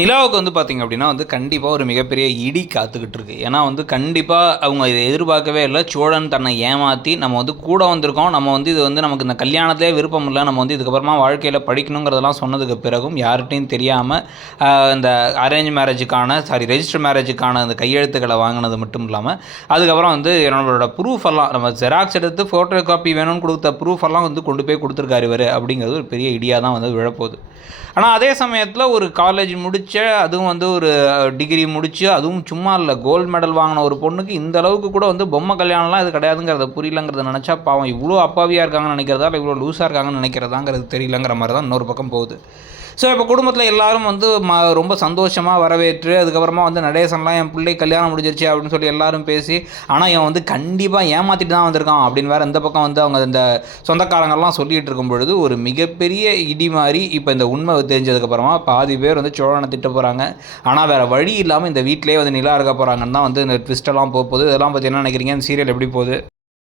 நிலாவுக்கு வந்து பார்த்திங்க அப்படின்னா வந்து கண்டிப்பாக ஒரு மிகப்பெரிய இடி காத்துக்கிட்டு இருக்கு. ஏன்னா வந்து கண்டிப்பாக அவங்க இதை எதிர்பார்க்கவே இல்லை. சோழன் தன்னை ஏமாற்றி நம்ம வந்து கூட வந்திருக்கோம், நம்ம வந்து இது வந்து நமக்கு இந்த கல்யாணத்திலே விருப்பம் இல்லை, நம்ம வந்து இதுக்கப்புறமா வாழ்க்கையில் படிக்கணுங்கிறதெல்லாம் சொன்னதுக்கு பிறகும் யார்கிட்டையும் தெரியாமல் இந்த ரெஜிஸ்டர் மேரேஜுக்கான அந்த கையெழுத்துக்களை வாங்கினது மட்டும் இல்லாமல் அதுக்கப்புறம் வந்து என்னோட ப்ரூஃப் எல்லாம் நம்ம ஜெராக்ஸ் எடுத்து ஃபோட்டோ காப்பி வேணும்னு கொடுத்த ப்ரூஃப் எல்லாம் வந்து கொண்டு போய் கொடுத்துருக்காரு இவர் அப்படிங்கிறது ஒரு பெரிய இடியாக தான் வந்து விழப்போகுது. ஆனால் அதே சமயத்தில் ஒரு காலேஜ் அதுவும் வந்து ஒரு டிகிரி முடித்து அதுவும் சும்மா இல்லை கோல்டு மெடல் வாங்கின ஒரு பொண்ணுக்கு இந்த அளவுக்கு கூட வந்து பொம்மை கல்யாணம்லாம் இது கிடையாதுங்கிறத புரியலங்கிறத நினச்சா பாவம் இவ்வளோ அப்பாவியாக இருக்காங்கன்னு நினைக்கிறதா இல்லை இவ்வளோ லூஸாக இருக்காங்கன்னு நினைக்கிறதாங்கிறது தெரியலங்கிற மாதிரி தான் இன்னொரு பக்கம் போகுது. ஸோ இப்போ குடும்பத்தில் எல்லோரும் வந்து ரொம்ப சந்தோஷமாக வரவேற்று அதுக்கப்புறமா வந்து நடேசன்லாம் என் பிள்ளை கல்யாணம் முடிஞ்சிருச்சு அப்படின்னு சொல்லி எல்லாரும் பேசி, ஆனால் இவன் வந்து கண்டிப்பாக ஏமாற்றிட்டு தான் வந்திருக்கான் அப்படின்னு வேறு இந்த பக்கம் வந்து அவங்க இந்த சொந்தக்காரங்கள்லாம் சொல்லிகிட்டு இருக்கும் பொழுது ஒரு மிகப்பெரிய இடி மாதிரி இப்போ இந்த உண்மை தெரிஞ்சதுக்கப்புறமா பாதி பேர் வந்து சோழனை திட்ட போகிறாங்க. ஆனால் வேறு வழி இல்லாமல் இந்த வீட்டிலே வந்து நிலா இருக்க போகிறாங்கன்னு தான் வந்து இந்த ட்விஸ்டெல்லாம் போகுது. இதெல்லாம் பற்றி என்ன நினைக்கிறீங்க? இந்த சீரியல் எப்படி போகுது?